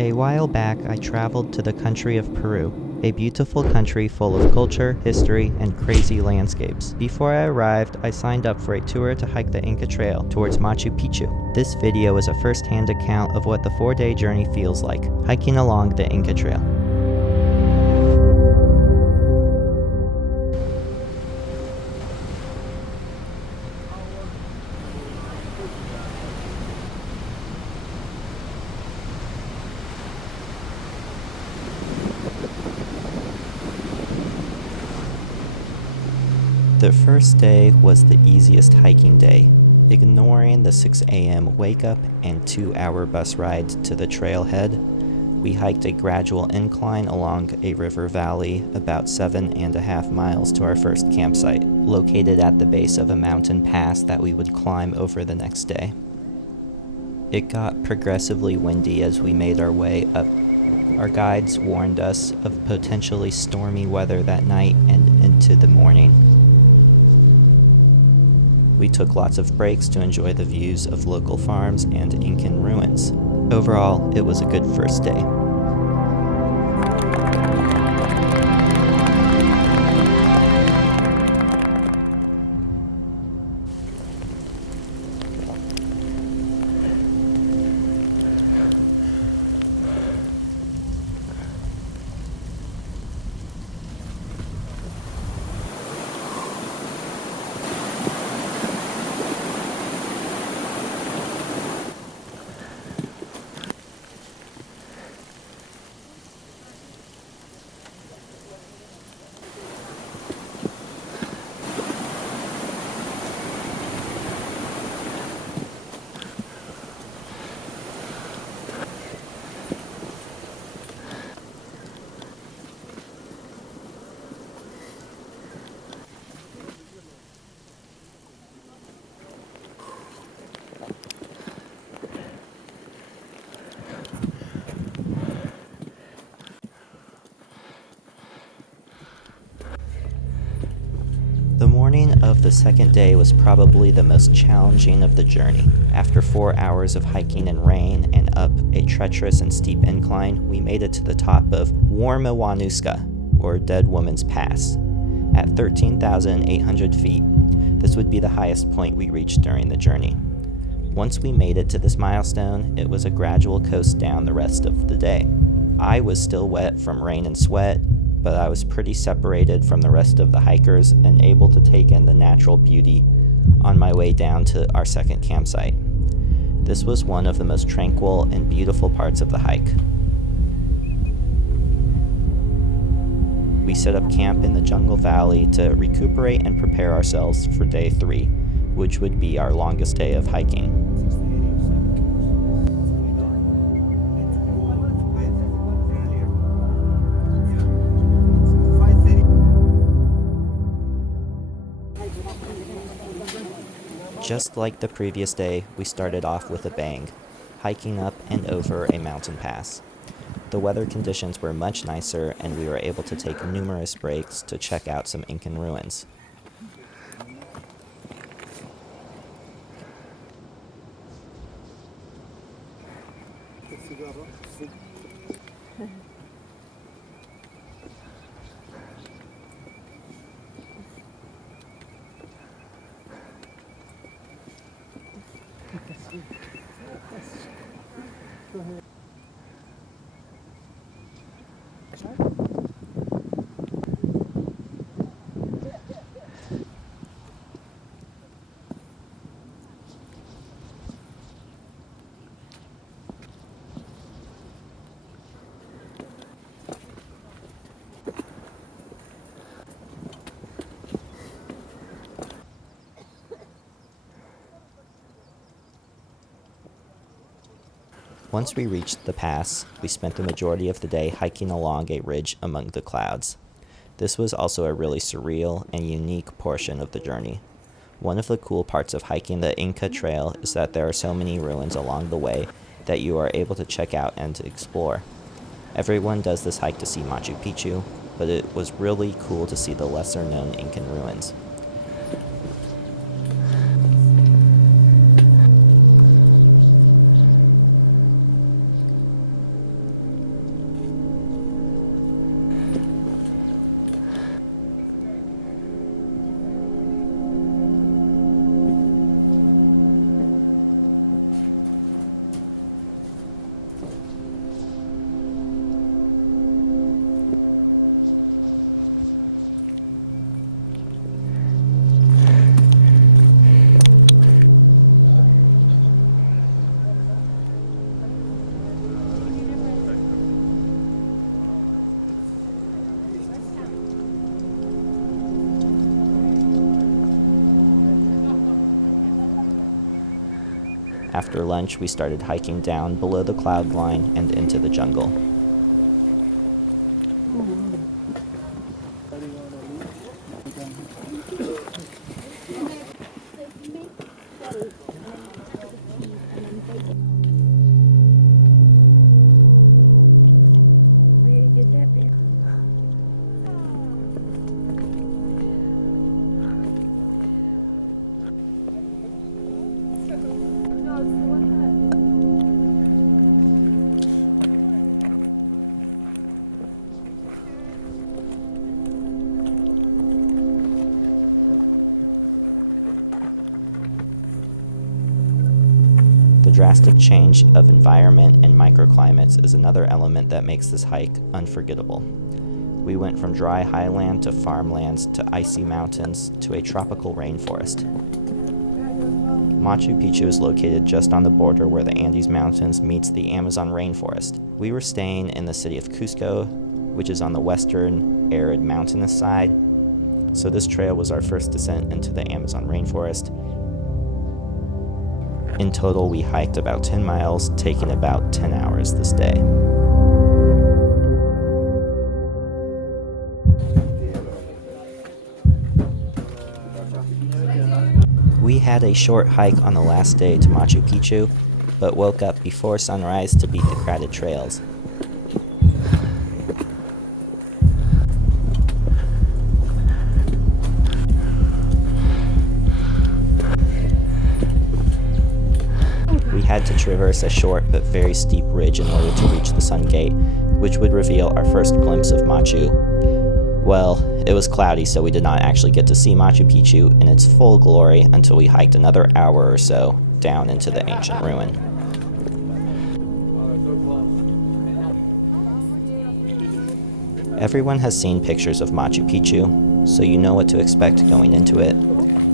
A while back, I traveled to the country of Peru, a beautiful country full of culture, history, and crazy landscapes. Before I arrived, I signed up for a tour to hike the Inca Trail towards Machu Picchu. This video is a first-hand account of what the 4-day journey feels like, hiking along the Inca Trail. The first day was the easiest hiking day. Ignoring the 6 a.m. wake-up and 2-hour bus ride to the trailhead, we hiked a gradual incline along a river valley about 7.5 miles to our first campsite, located at the base of a mountain pass that we would climb over the next day. It got progressively windy as we made our way up. Our guides warned us of potentially stormy weather that night and into the morning. We took lots of breaks to enjoy the views of local farms and Incan ruins. Overall, it was a good first day. The morning of the second day was probably the most challenging of the journey. After 4 hours of hiking in rain and up a treacherous and steep incline, we made it to the top of Warmawanuska, or Dead Woman's Pass. At 13,800 feet, this would be the highest point we reached during the journey. Once we made it to this milestone, it was a gradual coast down the rest of the day. I was still wet from rain and sweat, but I was pretty separated from the rest of the hikers and able to take in the natural beauty on my way down to our second campsite. This was one of the most tranquil and beautiful parts of the hike. We set up camp in the jungle valley to recuperate and prepare ourselves for day 3, which would be our longest day of hiking. Just like the previous day, we started off with a bang, hiking up and over a mountain pass. The weather conditions were much nicer, and we were able to take numerous breaks to check out some Incan ruins. Once we reached the pass, we spent the majority of the day hiking along a ridge among the clouds. This was also a really surreal and unique portion of the journey. One of the cool parts of hiking the Inca Trail is that there are so many ruins along the way that you are able to check out and to explore. Everyone does this hike to see Machu Picchu, but it was really cool to see the lesser-known Incan ruins. After lunch, we started hiking down below the cloud line and into the jungle. The drastic change of environment and microclimates is another element that makes this hike unforgettable. We went from dry highland to farmlands to icy mountains to a tropical rainforest. Machu Picchu is located just on the border where the Andes Mountains meets the Amazon rainforest. We were staying in the city of Cusco, which is on the western, arid mountainous side. So this trail was our first descent into the Amazon rainforest. In total, we hiked about 10 miles, taking about 10 hours this day. We had a short hike on the last day to Machu Picchu, but woke up before sunrise to beat the crowded trails. We had to traverse a short but very steep ridge in order to reach the sun gate, which would reveal our first glimpse of Machu. Well, it was cloudy, so we did not actually get to see Machu Picchu in its full glory until we hiked another hour or so down into the ancient ruin. Everyone has seen pictures of Machu Picchu, so you know what to expect going into it.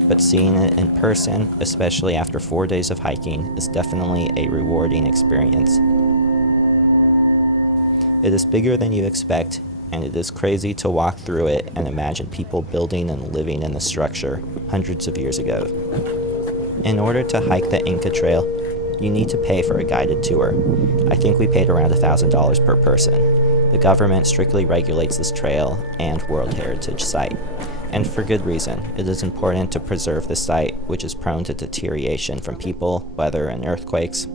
But seeing it in person, especially after 4 days of hiking, is definitely a rewarding experience. It is bigger than you expect, and it is crazy to walk through it and imagine people building and living in the structure hundreds of years ago. In order to hike the Inca Trail, you need to pay for a guided tour. I think we paid around $1,000 per person. The government strictly regulates this trail and World Heritage Site. And for good reason. It is important to preserve the site, which is prone to deterioration from people, weather, and earthquakes.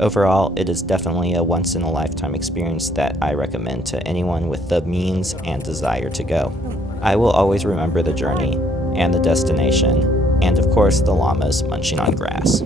Overall, it is definitely a once-in-a-lifetime experience that I recommend to anyone with the means and desire to go. I will always remember the journey, and the destination, and of course the llamas munching on grass.